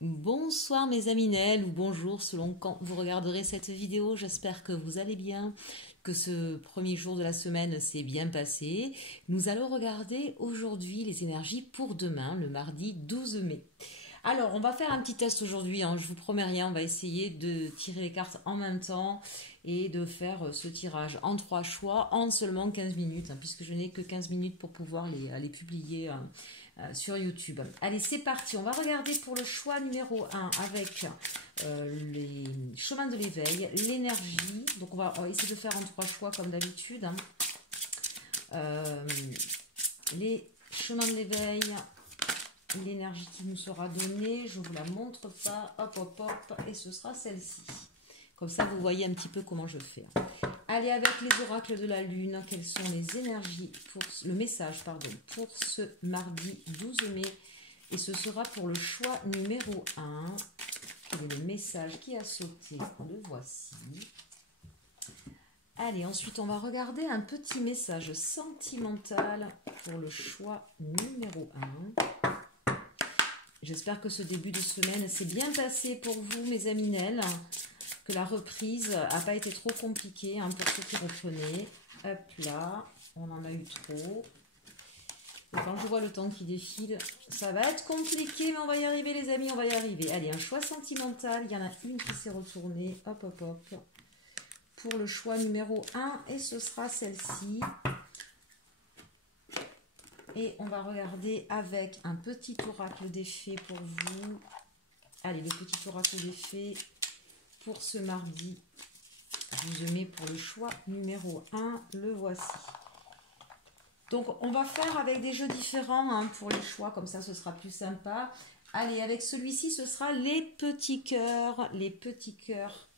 Bonsoir mes amis Nel ou bonjour selon quand vous regarderez cette vidéo. J'espère que vous allez bien, que ce premier jour de la semaine s'est bien passé. Nous allons regarder aujourd'hui les énergies pour demain, le mardi 12 mai. Alors, on va faire un petit test aujourd'hui, hein. Je vous promets rien, on va essayer de tirer les cartes en même temps et de faire ce tirage en 3 choix en seulement 15 minutes, hein, puisque je n'ai que 15 minutes pour pouvoir les publier sur YouTube. Allez, c'est parti, on va regarder pour le choix numéro 1 avec les chemins de l'éveil, l'énergie. Donc, on va essayer de faire en 3 choix comme d'habitude, hein. Les chemins de l'éveil, l'énergie qui nous sera donnée, je vous la montre pas, hop hop hop, et ce sera celle-ci. Comme ça, vous voyez un petit peu comment je fais. Allez, avec les oracles de la lune, quelles sont les énergies, pour le message, pardon, pour ce mardi 12 mai. Et ce sera pour le choix numéro 1. Et le message qui a sauté, le voici. Allez, ensuite, on va regarder un petit message sentimental pour le choix numéro 1. J'espère que ce début de semaine s'est bien passé pour vous, mes amis Nel, que la reprise n'a pas été trop compliquée, hein, pour ceux qui reprenaient. Hop là, on en a eu trop. Et quand je vois le temps qui défile, ça va être compliqué, mais on va y arriver, les amis, on va y arriver. Allez, un choix sentimental, il y en a une qui s'est retournée, hop hop hop, pour le choix numéro 1, et ce sera celle-ci. Et on va regarder avec un petit oracle des fées pour vous. Allez, le petit oracle des fées pour ce mardi 12 mai pour le choix numéro 1. Le voici. Donc, on va faire avec des jeux différents, hein, pour les choix. Comme ça, ce sera plus sympa. Allez, avec celui-ci, ce sera les petits cœurs. Les petits cœurs.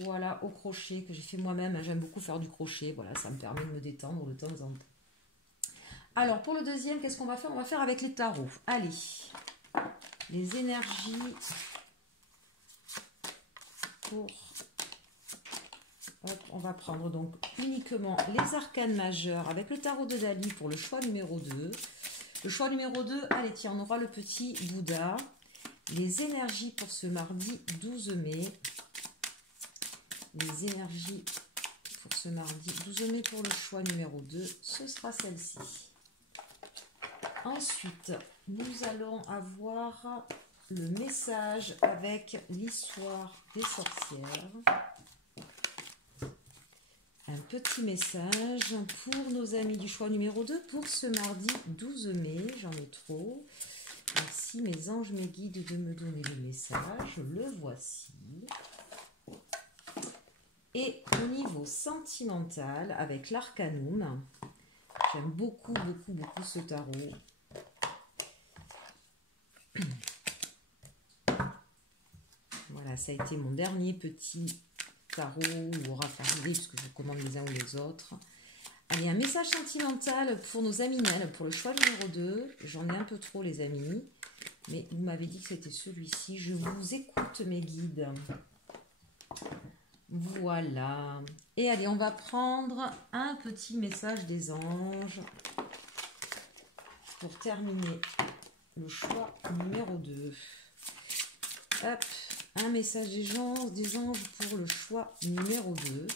Voilà, au crochet que j'ai fait moi-même. J'aime beaucoup faire du crochet. Voilà, ça me permet de me détendre de temps en temps. Alors, pour le deuxième, qu'est-ce qu'on va faire? On va faire avec les tarots. Allez, les énergies pour... Hop, on va prendre donc uniquement les arcanes majeurs avec le tarot de Dali pour le choix numéro 2. Le choix numéro 2, allez, tiens, on aura le petit Bouddha. Les énergies pour ce mardi 12 mai. Les énergies pour ce mardi 12 mai pour le choix numéro 2, ce sera celle-ci. Ensuite, nous allons avoir le message avec l'histoire des sorcières. Un petit message pour nos amis du choix numéro 2 pour ce mardi 12 mai. J'en ai trop. Merci mes anges, mes guides de me donner le message. Le voici. Et au niveau sentimental, avec l'arcanum, j'aime beaucoup, beaucoup, beaucoup ce tarot. Voilà, ça a été mon dernier petit tarot ou oracle, puisque je commande les uns ou les autres. Allez, un message sentimental pour nos amis Nel, pour le choix numéro 2. J'en ai un peu trop, les amis, mais vous m'avez dit que c'était celui-ci. Je vous écoute, mes guides. Voilà. Et allez, on va prendre un petit message des anges pour terminer le choix numéro 2. Hop, un message des anges pour le choix numéro 2.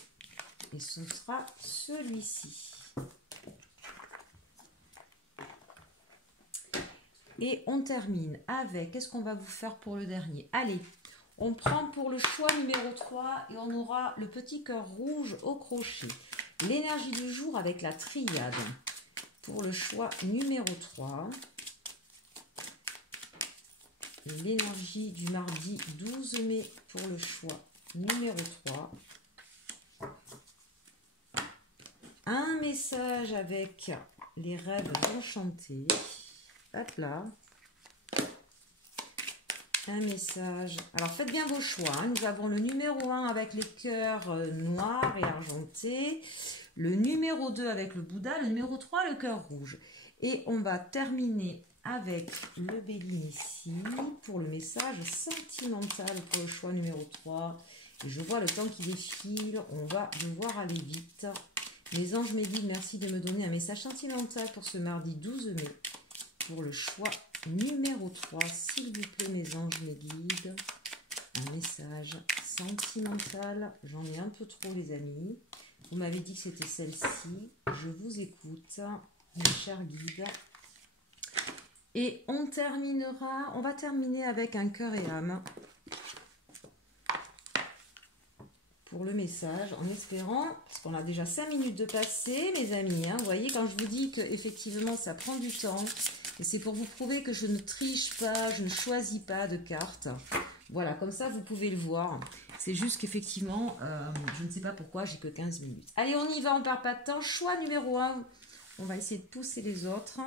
Et ce sera celui-ci. Et on termine avec, qu'est-ce qu'on va vous faire pour le dernier? Allez, on prend pour le choix numéro 3 et on aura le petit cœur rouge au crochet. L'énergie du jour avec la triade. Pour le choix numéro 3. L'énergie du mardi 12 mai pour le choix numéro 3. Un message avec les rêves enchantés. Hop là. Un message. Alors, faites bien vos choix, hein. Nous avons le numéro 1 avec les cœurs noirs et argentés. Le numéro 2 avec le Bouddha. Le numéro 3, le cœur rouge. Et on va terminer avec le Béline ici pour le message sentimental pour le choix numéro 3. Et je vois le temps qui défile. On va devoir aller vite. Mes anges, mes guides, merci de me donner un message sentimental pour ce mardi 12 mai. Pour le choix numéro 3, s'il vous plaît, mes anges, mes guides. Un message sentimental. J'en ai un peu trop, les amis. Vous m'avez dit que c'était celle-ci. Je vous écoute, mes chers guides. Et on va terminer avec un cœur et âme. Pour le message, en espérant, parce qu'on a déjà 5 minutes de passé, mes amis. Hein, vous voyez, quand je vous dis qu'effectivement, ça prend du temps. Et c'est pour vous prouver que je ne triche pas, je ne choisis pas de cartes. Voilà, comme ça, vous pouvez le voir. C'est juste qu'effectivement, je ne sais pas pourquoi, j'ai que 15 minutes. Allez, on y va, on ne perd pas de temps. Choix numéro 1. On va essayer de pousser les autres.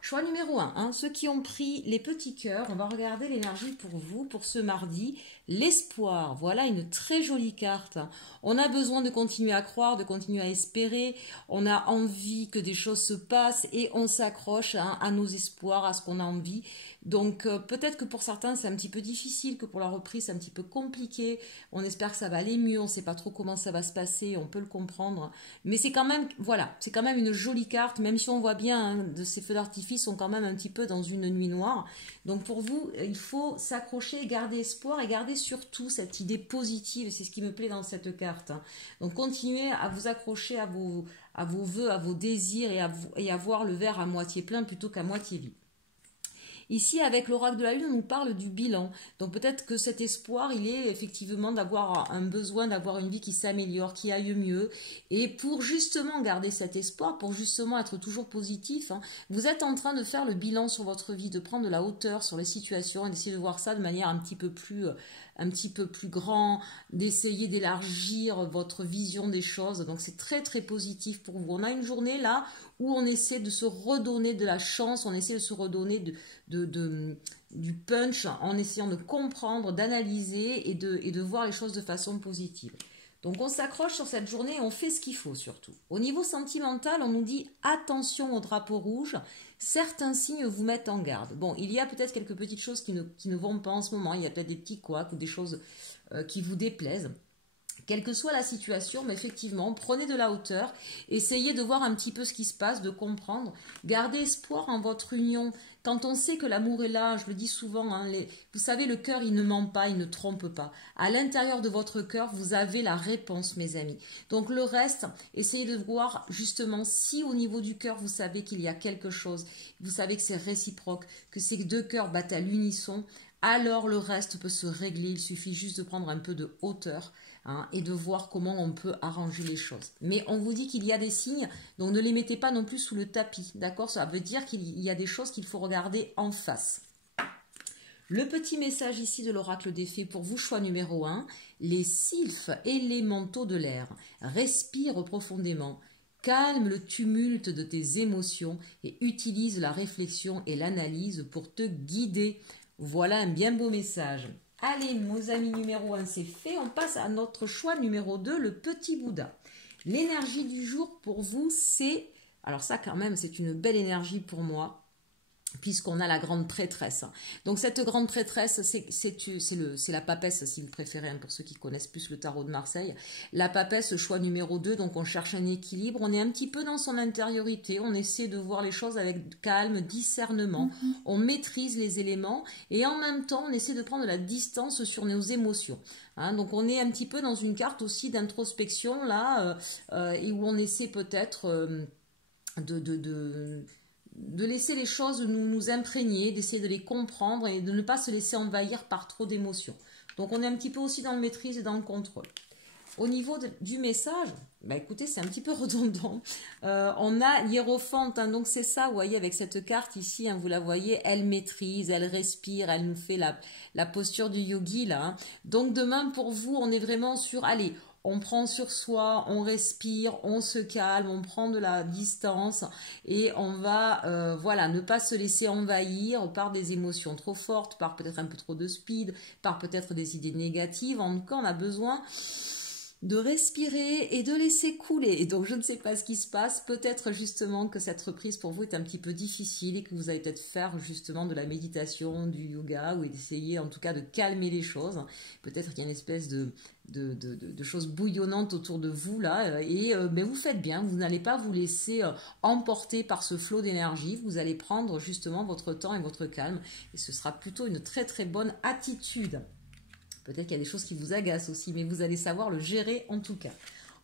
Choix numéro 1, hein, ceux qui ont pris les petits cœurs, on va regarder l'énergie pour vous, pour ce mardi. L'espoir, voilà une très jolie carte. On a besoin de continuer à croire, de continuer à espérer. On a envie que des choses se passent et on s'accroche à nos espoirs, à ce qu'on a envie. Donc peut-être que pour certains c'est un petit peu difficile, que pour la reprise c'est un petit peu compliqué. On espère que ça va aller mieux, on ne sait pas trop comment ça va se passer, on peut le comprendre. Mais c'est quand même, voilà, c'est quand même une jolie carte, même si on voit bien hein, de ces feux d'artifice sont quand même un petit peu dans une nuit noire. Donc pour vous, il faut s'accrocher, garder espoir et garder surtout cette idée positive. C'est ce qui me plaît dans cette carte. Donc continuez à vous accrocher à vos vœux, à vos désirs et à voir le verre à moitié plein plutôt qu'à moitié vide. Ici, avec l'oracle de la Lune, on nous parle du bilan. Donc peut-être que cet espoir, il est effectivement d'avoir un besoin, d'avoir une vie qui s'améliore, qui aille mieux. Et pour justement garder cet espoir, pour justement être toujours positif, hein, vous êtes en train de faire le bilan sur votre vie, de prendre de la hauteur sur les situations et d'essayer de voir ça de manière un petit peu plus grand, d'essayer d'élargir votre vision des choses. Donc c'est très très positif pour vous. On a une journée là où on essaie de se redonner de la chance, on essaie de se redonner du punch en essayant de comprendre, d'analyser et de voir les choses de façon positive. Donc on s'accroche sur cette journée et on fait ce qu'il faut surtout. Au niveau sentimental, on nous dit attention au drapeau rouge, certains signes vous mettent en garde. Bon, il y a peut-être quelques petites choses qui ne vont pas en ce moment, il y a peut-être des petits couacs ou des choses qui vous déplaisent. Quelle que soit la situation, mais effectivement, prenez de la hauteur, essayez de voir un petit peu ce qui se passe, de comprendre, gardez espoir en votre union. Quand on sait que l'amour est là, je le dis souvent, hein, vous savez, le cœur, il ne ment pas, il ne trompe pas. À l'intérieur de votre cœur, vous avez la réponse, mes amis. Donc le reste, essayez de voir justement si au niveau du cœur, vous savez qu'il y a quelque chose, vous savez que c'est réciproque, que ces deux cœurs battent à l'unisson, alors le reste peut se régler, il suffit juste de prendre un peu de hauteur. Hein, et de voir comment on peut arranger les choses. Mais on vous dit qu'il y a des signes, donc ne les mettez pas non plus sous le tapis, d'accord? Ça veut dire qu'il y a des choses qu'il faut regarder en face. Le petit message ici de l'oracle des fées pour vous, choix numéro 1, les sylphes élémentaux de l'air. Respire profondément, calme le tumulte de tes émotions et utilise la réflexion et l'analyse pour te guider. Voilà un bien beau message. Allez, nos amis, numéro 1, c'est fait. On passe à notre choix numéro 2, le petit Bouddha. L'énergie du jour pour vous, c'est... Alors ça, quand même, c'est une belle énergie pour moi, puisqu'on a la grande prêtresse. Donc cette grande prêtresse, c'est la papesse, si vous préférez, hein, pour ceux qui connaissent plus le tarot de Marseille. La papesse, choix numéro 2, donc on cherche un équilibre, on est un petit peu dans son intériorité, on essaie de voir les choses avec calme, discernement, on maîtrise les éléments, et en même temps, on essaie de prendre de la distance sur nos émotions. Hein, donc on est un petit peu dans une carte aussi d'introspection, là, et où on essaie peut-être de laisser les choses nous imprégner, d'essayer de les comprendre et de ne pas se laisser envahir par trop d'émotions. Donc on est un petit peu aussi dans le maîtrise et dans le contrôle. Au niveau du message, bah écoutez, c'est un petit peu redondant. On a l'hiérophante, hein, donc c'est ça, vous voyez, avec cette carte ici, hein, vous la voyez, elle maîtrise, elle respire, elle nous fait la posture du yogi, là. Hein. Donc demain, pour vous, on est vraiment sur, allez, on prend sur soi, on respire, on se calme, on prend de la distance et on va voilà, ne pas se laisser envahir par des émotions trop fortes, par peut-être un peu trop de speed, par peut-être des idées négatives. En tout cas, on a besoin de respirer et de laisser couler. Et donc je ne sais pas ce qui se passe, peut-être justement que cette reprise pour vous est un petit peu difficile et que vous allez peut-être faire justement de la méditation, du yoga ou essayer en tout cas de calmer les choses. Peut-être qu'il y a une espèce de choses bouillonnantes autour de vous là mais vous faites bien, vous n'allez pas vous laisser emporter par ce flot d'énergie, vous allez prendre justement votre temps et votre calme et ce sera plutôt une très très bonne attitude. Peut-être qu'il y a des choses qui vous agacent aussi, mais vous allez savoir le gérer en tout cas.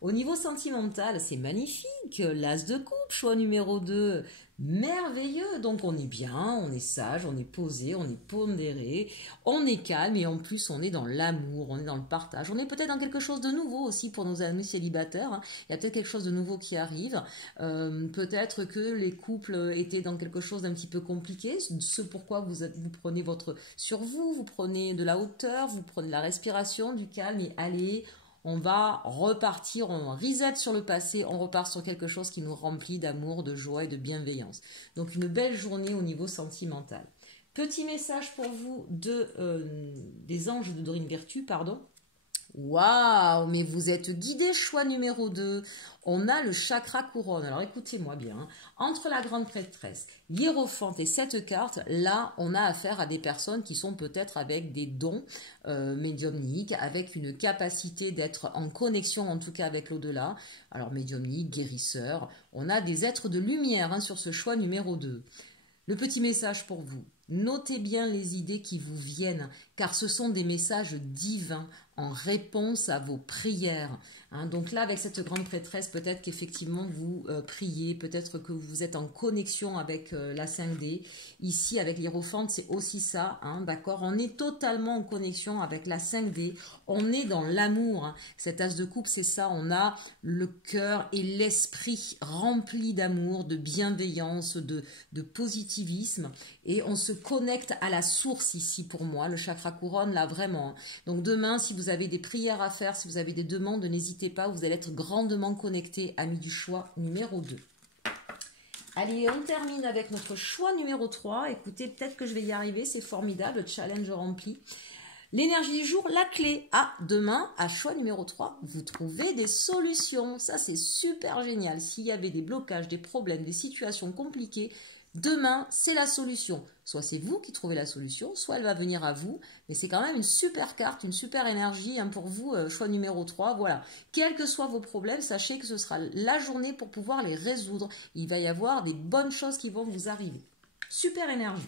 Au niveau sentimental, c'est magnifique. L'as de coupe, choix numéro 2, merveilleux. Donc on est bien, on est sage, on est posé, on est pondéré, on est calme et en plus on est dans l'amour, on est dans le partage. On est peut-être dans quelque chose de nouveau aussi pour nos amis célibataires. Hein. Il y a peut-être quelque chose de nouveau qui arrive. Peut-être que les couples étaient dans quelque chose d'un petit peu compliqué. Ce pourquoi vous prenez vous prenez de la hauteur, vous prenez de la respiration, du calme et allez... On va repartir, on reset sur le passé, on repart sur quelque chose qui nous remplit d'amour, de joie et de bienveillance. Donc une belle journée au niveau sentimental. Petit message pour vous des anges de Dorine Virtue, pardon. Waouh, mais vous êtes guidé, choix numéro 2. On a le chakra couronne. Alors écoutez-moi bien. Hein. Entre la grande prêtresse, hiérophante et cette carte, là, on a affaire à des personnes qui sont peut-être avec des dons médiumniques, avec une capacité d'être en connexion, en tout cas avec l'au-delà. Alors médiumnique, guérisseur. On a des êtres de lumière sur ce choix numéro 2. Le petit message pour vous. Notez bien les idées qui vous viennent, car ce sont des messages divins en réponse à vos prières. Hein, donc là, avec cette grande prêtresse, peut-être qu'effectivement vous priez, peut-être que vous êtes en connexion avec la 5D. Ici, avec l'hiérophante, c'est aussi ça, hein, d'accord. On est totalement en connexion avec la 5D. On est dans l'amour. Hein. Cet as de coupe, c'est ça. On a le cœur et l'esprit remplis d'amour, de bienveillance, de positivisme. Et on se connecte à la source ici pour moi, le chakra couronne, là vraiment. Donc demain, si vous avez des prières à faire, si vous avez des demandes, n'hésitez pas, vous allez être grandement connecté, ami du choix numéro 2. Allez, on termine avec notre choix numéro 3. Écoutez, peut-être que je vais y arriver, c'est formidable, challenge rempli. L'énergie du jour, la clé. Ah, demain, à choix numéro 3, vous trouvez des solutions. Ça, c'est super génial. S'il y avait des blocages, des problèmes, des situations compliquées, demain, c'est la solution. Soit c'est vous qui trouvez la solution, soit elle va venir à vous. Mais c'est quand même une super carte, une super énergie pour vous, choix numéro 3. Voilà. Quels que soient vos problèmes, sachez que ce sera la journée pour pouvoir les résoudre. Il va y avoir des bonnes choses qui vont vous arriver. Super énergie.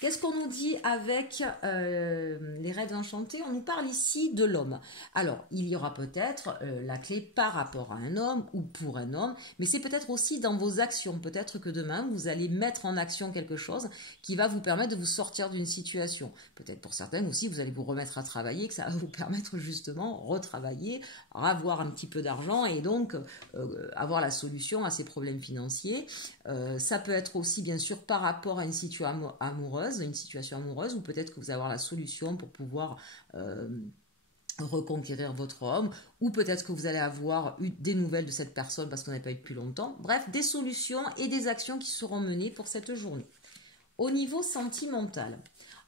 Qu'est-ce qu'on nous dit avec les rêves enchantés? On nous parle ici de l'homme. Alors, il y aura peut-être la clé par rapport à un homme ou pour un homme, mais c'est peut-être aussi dans vos actions. Peut-être que demain, vous allez mettre en action quelque chose qui va vous permettre de vous sortir d'une situation. Peut-être pour certains aussi, vous allez vous remettre à travailler, que ça va vous permettre justement retravailler, avoir un petit peu d'argent et donc avoir la solution à ces problèmes financiers. Ça peut être aussi, bien sûr, par rapport à une situation amoureuse, ou peut-être que vous allez avoir la solution pour pouvoir reconquérir votre homme, ou peut-être que vous allez avoir eu des nouvelles de cette personne parce qu'on n'a pas eu depuis longtemps. Bref, des solutions et des actions qui seront menées pour cette journée. Au niveau sentimental,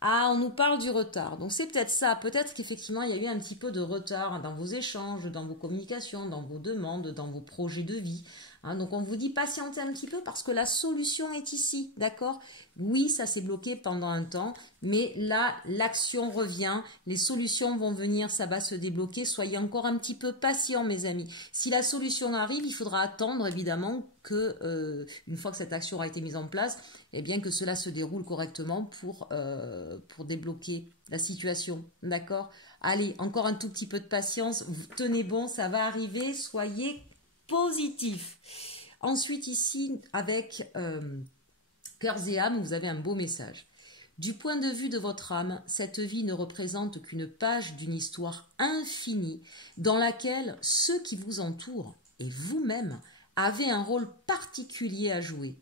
on nous parle du retard. Donc c'est peut-être ça, peut-être qu'effectivement il y a eu un petit peu de retard dans vos échanges, dans vos communications, dans vos demandes, dans vos projets de vie. Hein, donc on vous dit patientez un petit peu parce que la solution est ici, d'accord? Oui, ça s'est bloqué pendant un temps, mais là, l'action revient, les solutions vont venir, ça va se débloquer. Soyez encore un petit peu patients, mes amis. Si la solution arrive, il faudra attendre, évidemment, que une fois que cette action a été mise en place, eh bien que cela se déroule correctement pour débloquer la situation, d'accord? Allez, encore un tout petit peu de patience, tenez bon, ça va arriver, soyez positif. Ensuite, ici, avec Cœurs et âmes, vous avez un beau message. Du point de vue de votre âme, cette vie ne représente qu'une page d'une histoire infinie dans laquelle ceux qui vous entourent et vous-même avez un rôle particulier à jouer.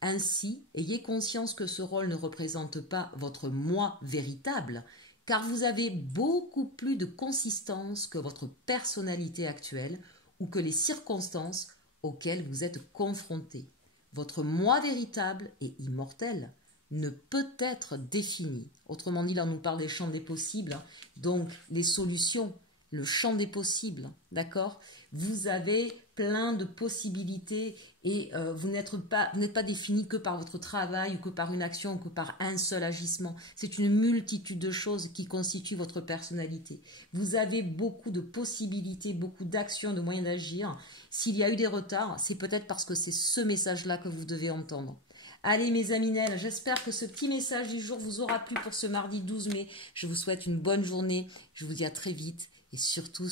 Ainsi, ayez conscience que ce rôle ne représente pas votre moi véritable, car vous avez beaucoup plus de consistance que votre personnalité actuelle ou que les circonstances auxquelles vous êtes confrontés. Votre moi véritable et immortel ne peut être défini. Autrement dit, là on nous parle des champs des possibles, donc les solutions, le champ des possibles, d'accord? Vous avez plein de possibilités et vous n'êtes pas défini que par votre travail ou que par une action ou que par un seul agissement. C'est une multitude de choses qui constituent votre personnalité. Vous avez beaucoup de possibilités, beaucoup d'actions, de moyens d'agir. S'il y a eu des retards, c'est peut-être parce que c'est ce message-là que vous devez entendre. Allez mes aminelles, j'espère que ce petit message du jour vous aura plu pour ce mardi 12 mai. Je vous souhaite une bonne journée, je vous dis à très vite et surtout,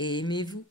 aimez-vous.